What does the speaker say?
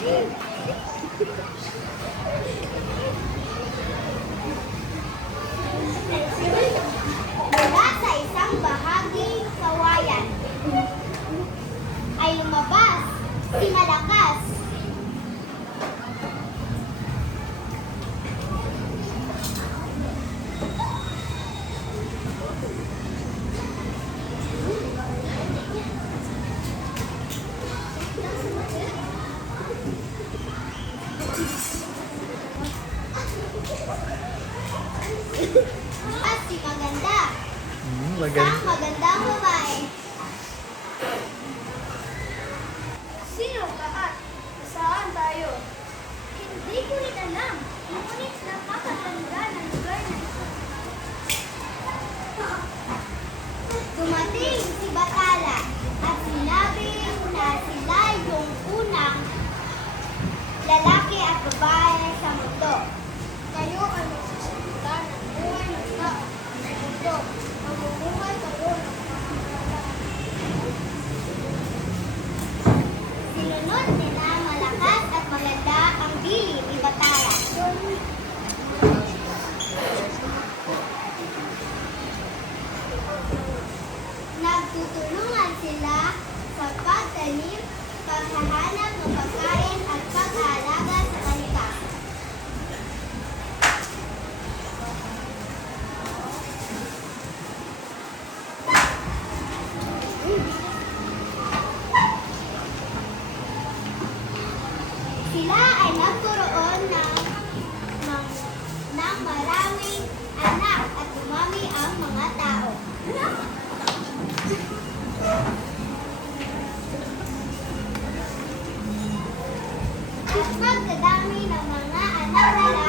Mula sa isang bahaging kawayan ay lumabas si Malakas. At si Maganda, isang magandang babae. Sino ka at saan tayo? Hindi ko rin alam. Ngunit napakaganda ng lugar na ito. Dumating si Batala at sinabi na sila yung unang lalaki at babae sa mundo. Kayo ay magsasalita ng buhay ng tao sa mundo. Mamumuhay kayo ng pangangalaga. Sinunod nila Malakas at Maganda ang bilin ni Batala. Nagtutulungan sila sa pagtanim, paghahanap ng pagkain at pag-aalaga sa kanila. Sila ay nagkaroon ng maraming anak at dumami ang mga tao. At pagkadami ng mga anak nila